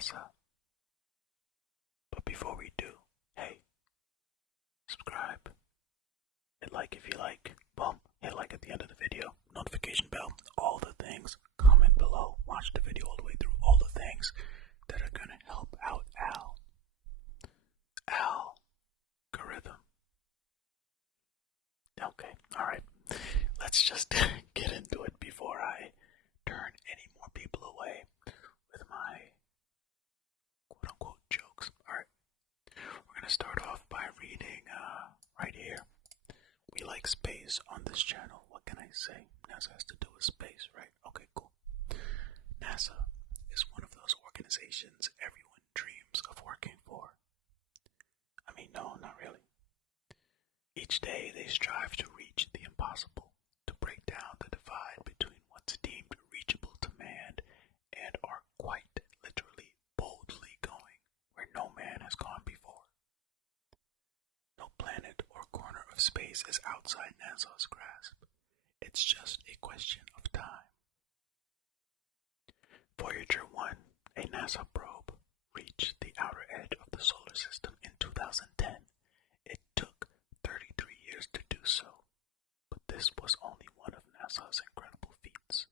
NASA. But before we do, hey, subscribe, hit like if you like, boom, hit like at the end of the video, notification bell, all the things, comment below, watch the video all the way through, all the things that are gonna help out algorithm. Okay, alright, let's just get into it before I turn any more people away with my quote-unquote jokes. Alright, we're gonna start off by reading right here. We like space on this channel. What can I say? NASA has to do with space, right? Okay, cool. NASA is one of those organizations everyone dreams of working for. I mean, no, not really. Each day they strive to reach the impossible, to break down the divide between what's deemed reachable to man and are quite literally boldly going where no man has gone before. No planet or corner of space is outside NASA's grasp. It's just a question of time. Voyager 1, a NASA probe, reached the outer edge of the solar system in 2010. It took 33 years to do so, but this was only one of NASA's incredible feats.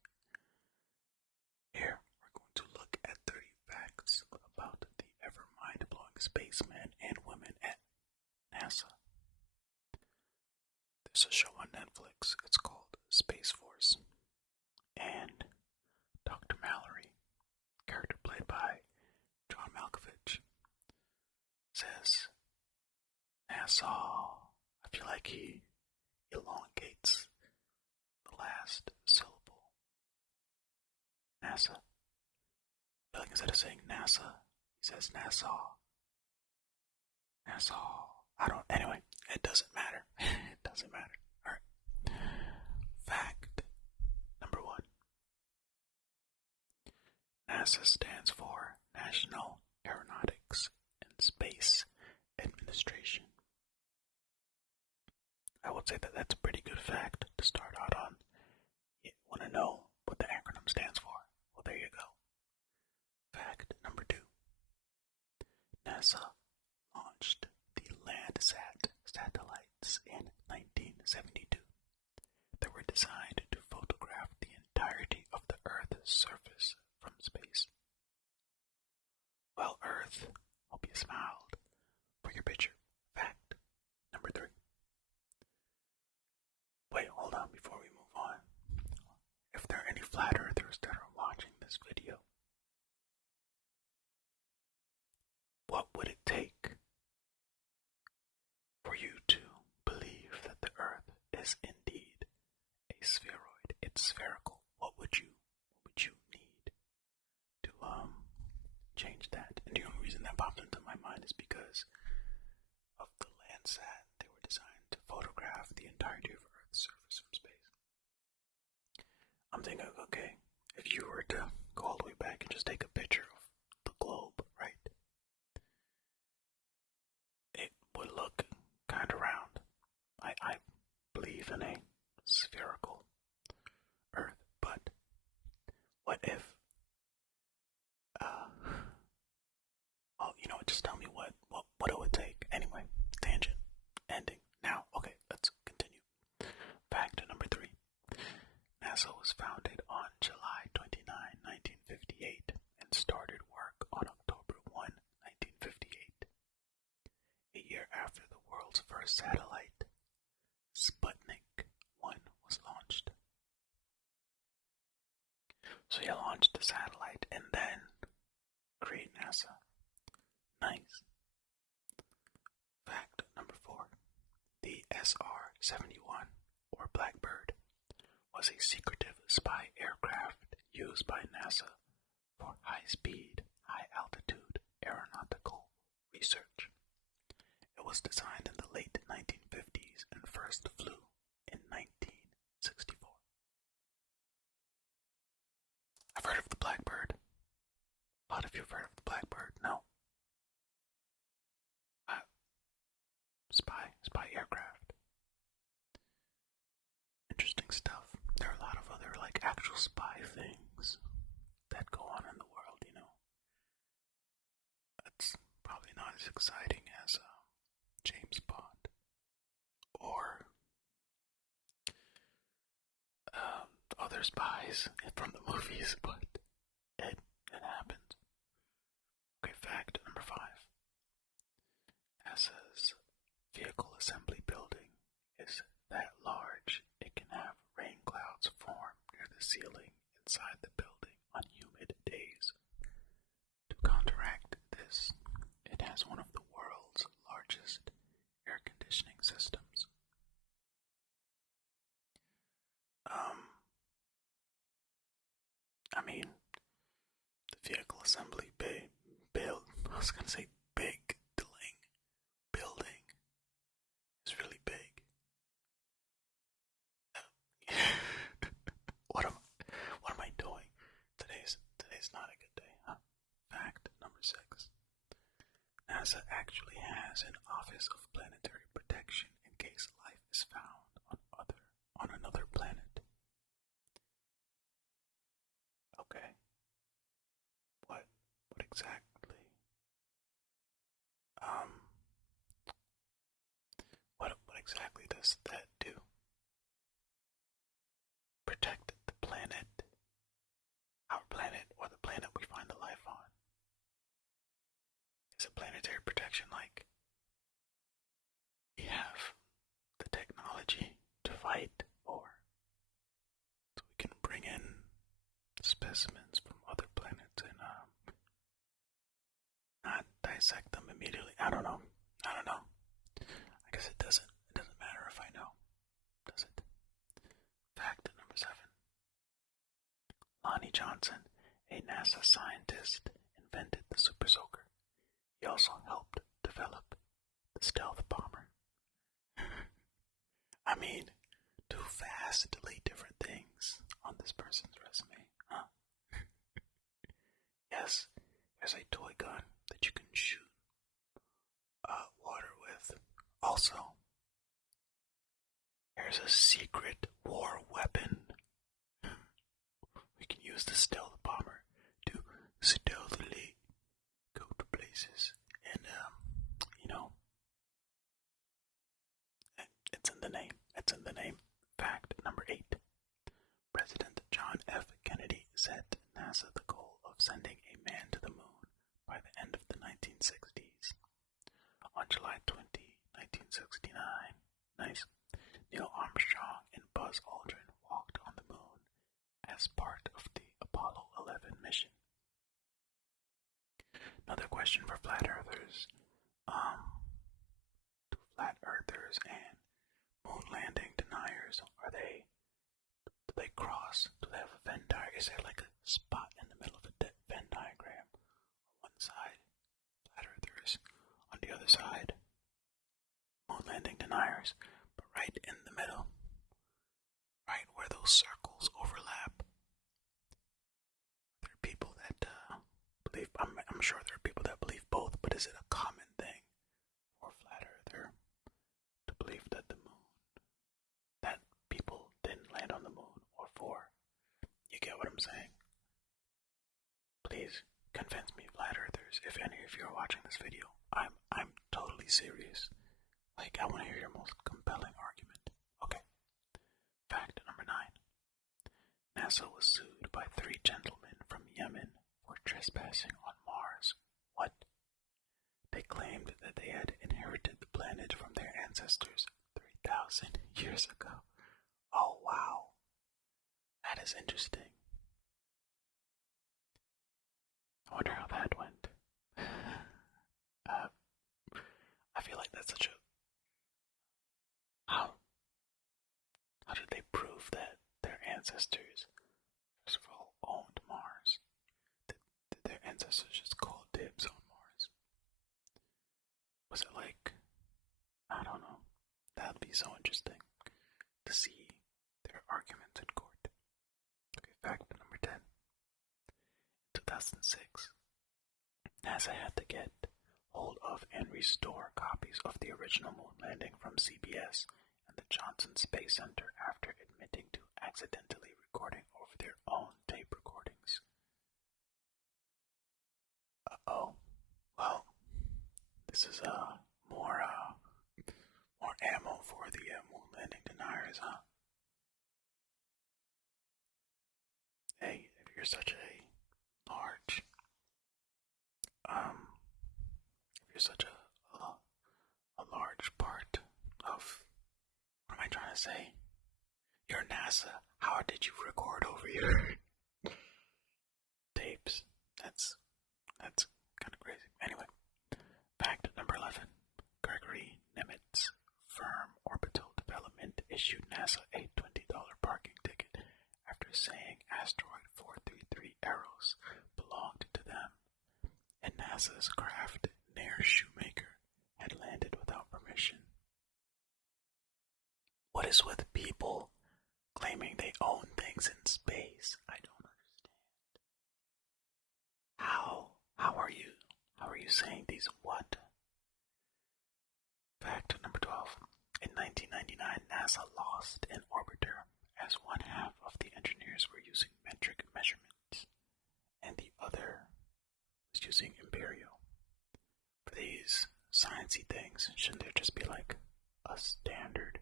Here, we're going to look at 30 facts about the ever mind-blowing spacemen and women at NASA. There's a show on Netflix, it's called Space Force, and Dr. Mallory, character played by John Malkovich, says NASA. I feel like he elongates the last syllable. NASA. I feel like instead of saying NASA, he says NASA. NASA. Anyway, it doesn't matter. It doesn't matter. Alright. Fact number 1. NASA stands for National Aeronautics and Space Administration. I would say that that's a pretty good fact to start out on. You want to know what the acronym stands for? Well, there you go. Fact number 2. NASA launched the Landsat satellites in 1972. They were designed to photograph the entirety of the Earth's surface from space. Well, Earth, hope you smiled for your picture. Fact number 3. Wait, hold on before we move on. If there are any flat earthers that are watching this video, what would it take for you to believe that the Earth is indeed a spheroid? It's spherical. What would you need to change that? And the only reason that popped into my mind is because of the Landsat. They were designed to photograph the entirety of Earth's surface from space. I'm thinking, okay, if you were to go all the way back and just take a picture of the globe, right? It would look kind of round. I believe in a spherical Earth, but what if, you know what, just tell me what it would take. Anyway, tangent, ending. Now, okay, let's continue. Fact number 3. NASA was founded on July 29, 1958, and started work on October 1, 1958. A year after the world's first satellite, Sputnik 1 was launched. So you launched the satellite and then create NASA. Nice. Fact number 4. The SR-71, or Blackbird, was a secretive spy aircraft used by NASA for high-speed, high-altitude aeronautical research. It was designed in the late 1950s and first flew in 1964. I've heard of the Blackbird. A lot of you have heard of the Blackbird. No. Spy aircraft. Interesting stuff. There are a lot of other actual spy things that go on in the world, you know. as exciting as James Bond or other spies from the movies, but it happens. Okay, fact number 5. NASA's vehicle assembly building is that large it can have rain clouds form near the ceiling inside the building on humid days. To counteract this, it has one of the world's largest air conditioning systems. I mean, the vehicle assembly build. I was gonna say big building is really big. What am I doing? Today's not a good day, huh? Fact number 6. NASA actually has an Office of Planetary Protection in case life is found on another planet. Okay. What exactly? What exactly does that do? Protect the planet, our planet, or the planet we find the life on? Is it planetary protection like we have the technology to fight, or so we can bring in specimens from other planets and not dissect them immediately? I don't know. I guess it doesn't matter if I know, does it? Fact number 7. Lonnie Johnson, a NASA scientist, invented the Super Soaker. He also helped develop the stealth bomber. I mean, 2 vastly different things on this person's resume, huh? Yes, there's a toy gun that you can shoot water with. Also, there's a secret war weapon. We can use the stealth bomber to stealthily go to places, and it's in the name. Fact number 8. President John F. Kennedy set NASA the goal of sending a man to the moon by the end of the 1960s. On July 20, 1969, Neil Armstrong and Buzz Aldrin walked on the moon as part of the Apollo 11 mission. Another question for flat earthers. Do flat earthers and moon landing deniers, do they cross? Do they have a Venn diagram? Is there like a spot in the middle of a Venn diagram? On one side, flat earthers. On the other side, moon landing deniers. But right in the middle, right where those circles overlap, there are people that believe, I'm sure there are people that believe both, but is it a common thing for a flat earther to believe that that people didn't land on the moon, or for, you get what I'm saying? Please convince me, flat earthers, if any of you are watching this video. I'm totally serious. Like, I want to hear your most compelling argument. Okay. Fact number 9. NASA was sued by 3 gentlemen from Yemen for trespassing on Mars. What? They claimed that they had inherited the planet from their ancestors 3,000 years ago. Oh, wow. That is interesting. I wonder how that went. I feel like that's such a... How did they prove that their ancestors, first of all, owned Mars? Did their ancestors just call dibs on Mars? Was it like... I don't know. That'd be so interesting to see their arguments in court. Okay, fact number 10. In 2006, NASA had to get hold of and restore copies of the original moon landing from CBS and the Johnson Space Center after admitting to accidentally recording over their own tape recordings. Uh-oh. Well, This is more more ammo for the moon landing deniers, huh? Hey, if you're such a large, um, if you're such a large part of, what am I trying to say? You're NASA. How did you record over your tapes? That's kind of crazy. Anyway, fact number 11. Gregory Nimitz firm Orbital Development issued NASA a $20 parking ticket after saying asteroid 433 Eros belonged to them, and NASA's craft near Shoemaker had landed without permission. What is with people claiming they own things in space? I don't understand. How are you saying these what? Fact number 12. In 1999, NASA lost an orbiter as one half of the engineers were using metric measurements and the other was using imperial. For these sciencey things, shouldn't there just be like a standard?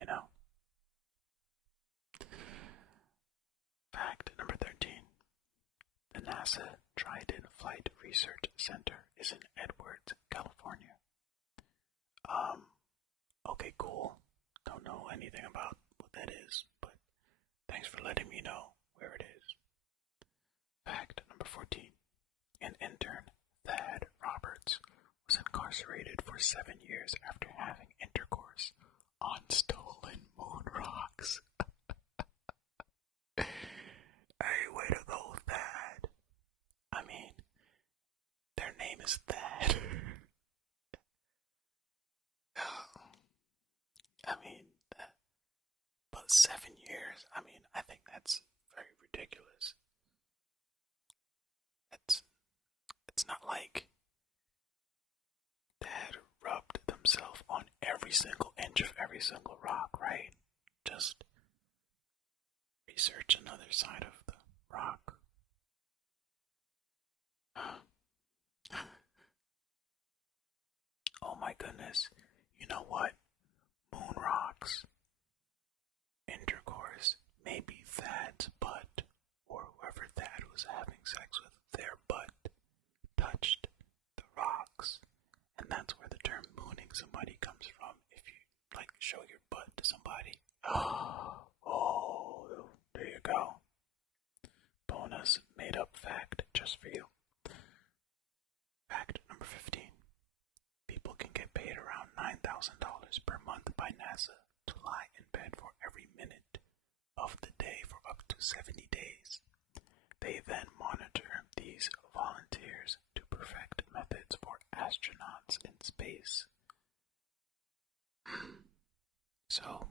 You know? Fact number 13. The NASA Trident Flight Research Center is in Edwards, California. Okay, cool. Don't know anything about what that is, but thanks for letting me know where it is. Fact number 14. An intern, Thad Roberts, was incarcerated for 7 years after having intercourse on stolen moon rocks. Hey, way to go, Thad. I mean, their name is Thad. I mean, but 7 years, I mean, I think that's very ridiculous. It's not like Dad rubbed themselves on every single inch of every single rock, right? Just research another side of the rock. Oh my goodness. You know what? Moon rocks. Intercourse. Maybe Thad's butt, or whoever Thad was having sex with, their butt touched the rocks. And that's where the term mooning somebody comes from. If you, like, show your butt to somebody. Oh, there you go. Bonus made up fact just for you. Fact number 15. People can get paid around $9,000 per month by NASA to lie in bed for every minute of the day for up to 70 days. They then monitor these volunteers to perfect methods for astronauts in space. So,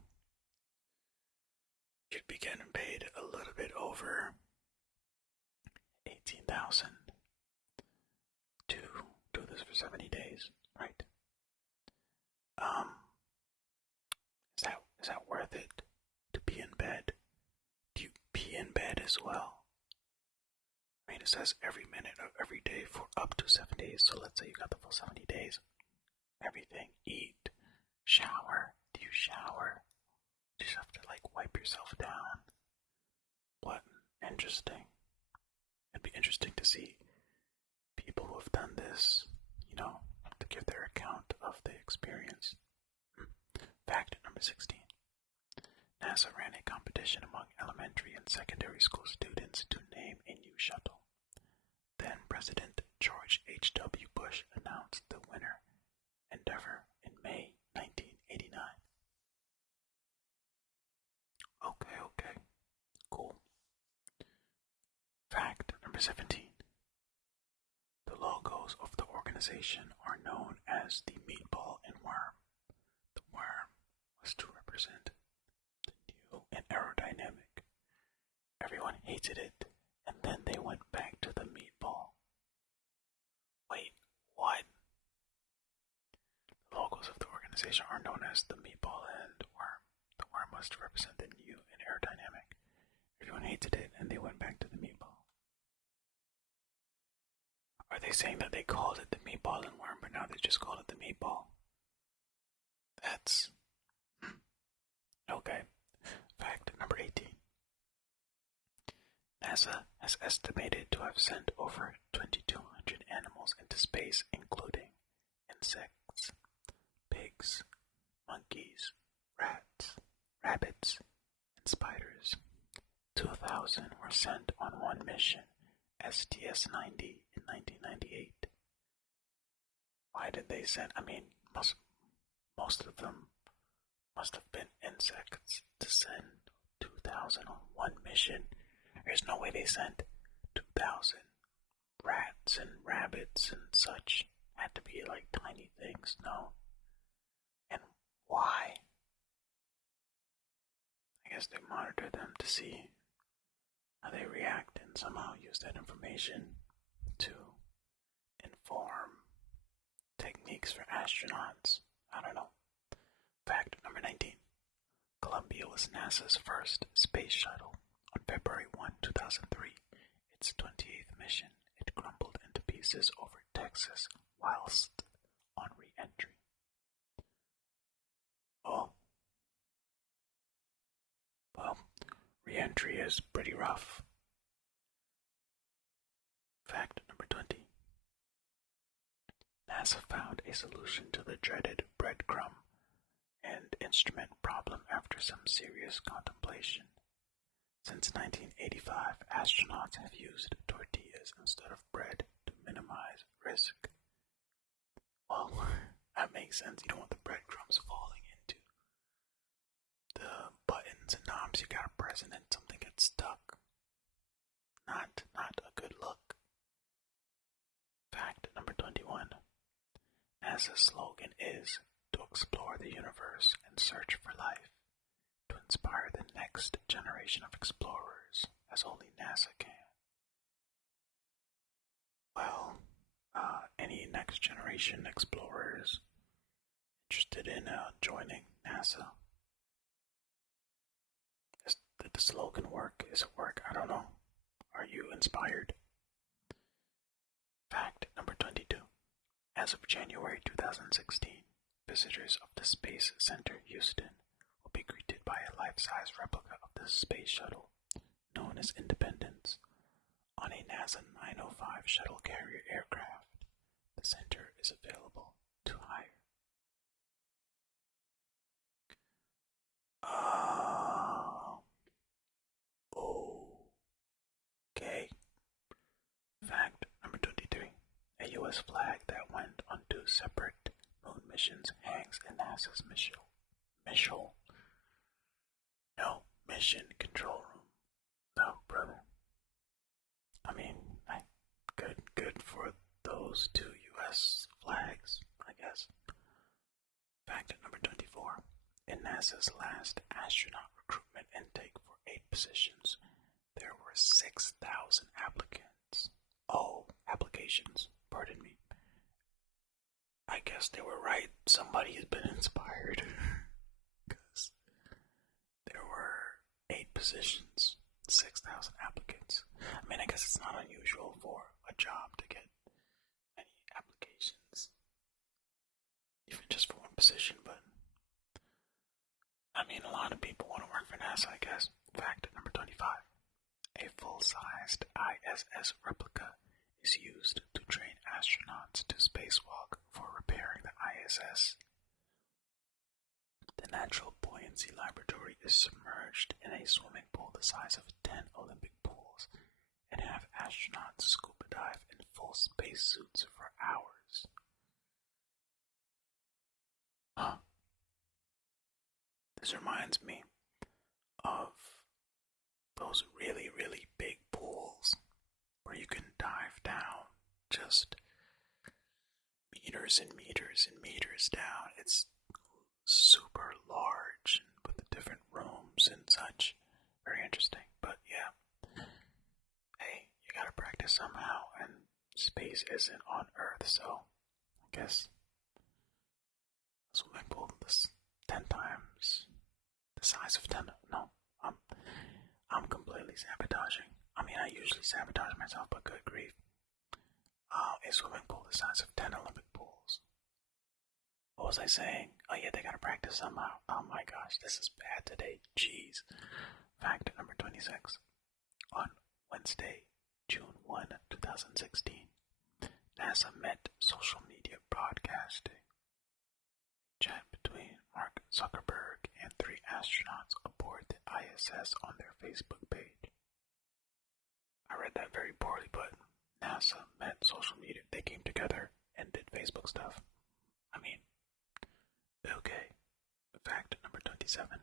you'd be getting paid a little bit over $18,000 to do this for 70 days, right? Is that worth it to be in bed? Do you pee in bed as well? I mean, it says every minute of every day for up to 7 days. So let's say you got the full 70 days. Everything, eat, shower. Do you shower? You just have to like wipe yourself down. What interesting. It'd be interesting to see people who have done this, to give their account of the experience. Fact number 16. NASA ran a competition among elementary and secondary school students to name a new shuttle. Then President George H.W. Bush announced the winner, Endeavour, in May 1989. Okay, cool. Fact number 17. The logos of the organization are known as the meatball and worm. The worm was to represent the new and aerodynamic. Everyone hated it, and then they went back to the meatball. Wait, what? The logos of the organization are known as the meatball and worm. The worm was to represent the new and aerodynamic. Everyone hated it, and they went back to the meatball. Are they saying that they called it the meatball and worm, but now they just call it the meatball? That's okay. Fact number 18. NASA has estimated to have sent over 2,200 animals into space, including insects, pigs, monkeys, rats, rabbits, and spiders. 2,000 were sent on one mission, STS-90, in 1998. Why did they send? I mean, most of them must have been insects to send 2,000 on one mission. There's no way they sent 2,000 rats and rabbits and such. Had to be like tiny things, no? And why? I guess they monitor them to see how they react and somehow use that information to inform techniques for astronauts. I don't know. Fact number 19. Columbia was NASA's first space shuttle. On February 1, 2003, its 28th mission, it crumbled into pieces over Texas whilst on re-entry. Oh. Well, re-entry is pretty rough. Fact number 20. NASA found a solution to the dreaded breadcrumb and instrument problem after some serious contemplation. Since 1985, astronauts have used tortillas instead of bread to minimize risk. Well, that makes sense. You don't want the breadcrumbs falling into the buttons and knobs you gotta press and then something gets stuck. Not a good look. Fact number 21. NASA's slogan is to explore the universe and search for life, to inspire the next generation of explorers, as only NASA can. Well, any next generation explorers interested in joining NASA? Did the slogan work? Is it work? I don't know. Are you inspired? Fact number 22. As of January 2016, visitors of the Space Center Houston will be greeted by a life-size replica of the space shuttle, known as Independence, on a NASA 905 shuttle carrier aircraft. The center is available to hire. Okay. Fact number 23. A U.S. flag that went on 2 separate moon missions hangs in NASA's mission control room. No, brother. I mean, good for those 2 U.S. flags, I guess. Fact number 24. In NASA's last astronaut recruitment intake for 8 positions, there were 6,000 applicants. Oh, applications. Pardon me. I guess they were right. Somebody has been inspired. Because there were 8 positions, 6,000 applicants. I mean, I guess it's not unusual for a job to get many applications, even just for one position, but I mean, a lot of people want to work for NASA, I guess. Fact number 25. A full-sized ISS replica is used to train astronauts to spacewalk for repairing the ISS. The Natural Buoyancy Laboratory is submerged in a swimming pool the size of 10 Olympic pools and have astronauts scuba dive in full spacesuits for hours. Huh. This reminds me of those really, really big pools where you can dive down just meters and meters and meters down. It's super large with the different rooms and such. Very interesting, but yeah. Hey, you gotta practice somehow, and space isn't on Earth, so I guess a swimming pool is 10 times the size of 10. No, I'm completely sabotaging. I mean, I usually sabotage myself, but good grief. A swimming pool the size of 10 Olympic pools. What was I saying? Oh yeah, they gotta practice somehow. Oh my gosh, this is bad today. Jeez. Fact number 26. On Wednesday, June 1, 2016, NASA met social media broadcasting. Chat between Mark Zuckerberg and 3 astronauts aboard the ISS on their Facebook page. I read that very poorly, but NASA met social media. They came together and did Facebook stuff. I mean, okay. Fact number 27.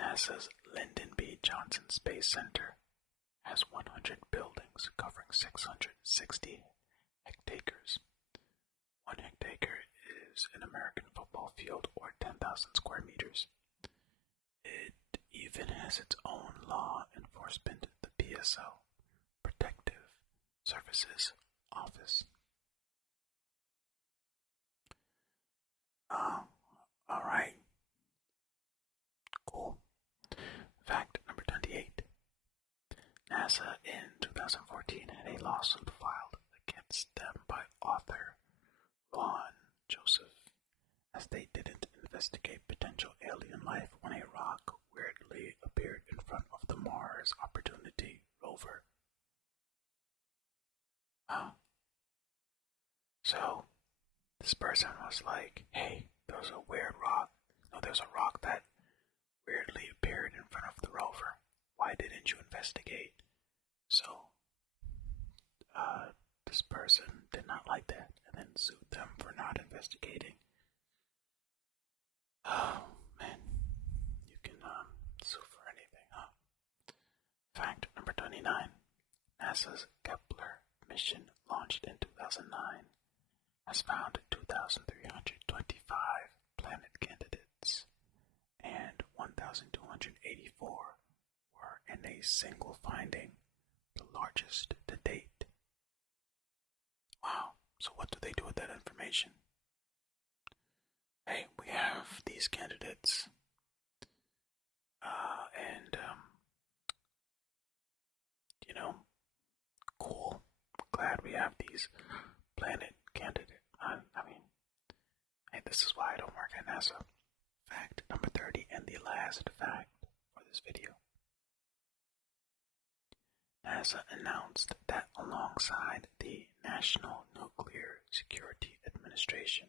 NASA's Lyndon B. Johnson Space Center has 100 buildings covering 660 hectares. 1 hectare is an American football field or 10,000 square meters. It even has its own law enforcement, the PSO, Protective Services Office. Alright. Cool. Fact number 28. NASA in 2014 had a lawsuit filed against them by author Ron Joseph, as they didn't investigate potential alien life when a rock weirdly appeared in front of the Mars Opportunity rover. So, this person was like, hey, there's a weird rock. No, there's a rock that weirdly appeared in front of the rover. Why didn't you investigate? So, this person did not like that and then sued them for not investigating. Oh, man. You can sue for anything, huh? Fact number 29. NASA's Kepler mission launched in 2009 has found 2,325 planet candidates, and 1,284 were in a single finding, the largest to date. Wow, so what do they do with that information? Hey, we have these candidates, and, cool. Glad we have these planet candidates. I mean, hey, this is why I don't work at NASA. Fact number 30 and the last fact for this video. NASA announced that alongside the National Nuclear Security Administration,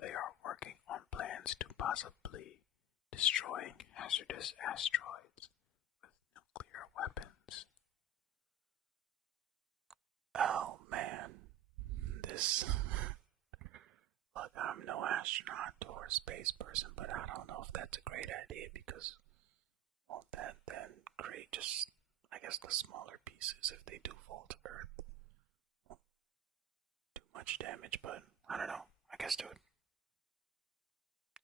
they are working on plans to possibly destroying hazardous asteroids with nuclear weapons. Oh man, this... Look, I'm no astronaut or space person, but I don't know if that's a great idea because won't that then create just, I guess, the smaller pieces if they do fall to Earth? Won't do much damage, but I don't know. I guess they would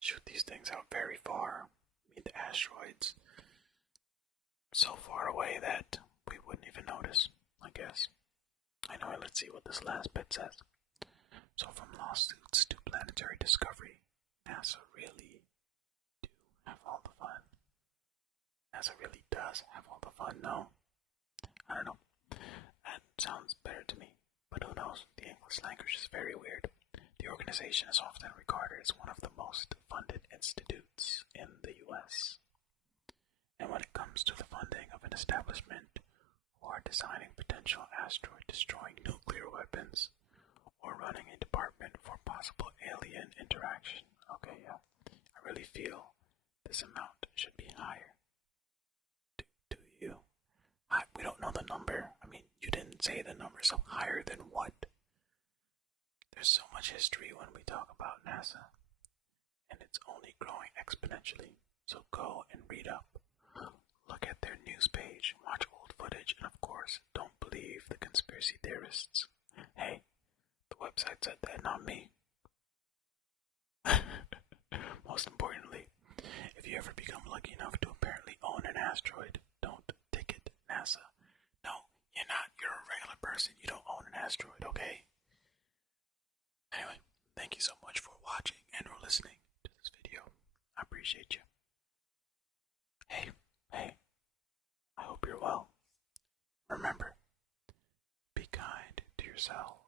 shoot these things out very far, meet the asteroids so far away that we wouldn't even notice, I guess. Anyway, let's see what this last bit says. So from lawsuits to planetary discovery, NASA really do have all the fun. NASA really does have all the fun, no? I don't know. That sounds better to me. But who knows? The English language is very weird. The organization is often regarded as one of the most funded institutes in the US. And when it comes to the funding of an establishment who are designing potential asteroid-destroying nuclear weapons, or running a department for possible alien interaction. Okay, yeah. I really feel this amount should be higher. Do you? We don't know the number. I mean, you didn't say the number, so higher than what? There's so much history when we talk about NASA, and it's only growing exponentially. So go and read up. Look at their news page, watch old footage, and of course, don't believe the conspiracy theorists. Hey, the website said that, not me. Most importantly, if you ever become lucky enough to apparently own an asteroid, don't ticket NASA. No, you're not. You're a regular person. You don't own an asteroid, okay? Anyway, thank you so much for watching and or listening to this video. I appreciate you. Hey, I hope you're well. Remember, be kind to yourself. yourself.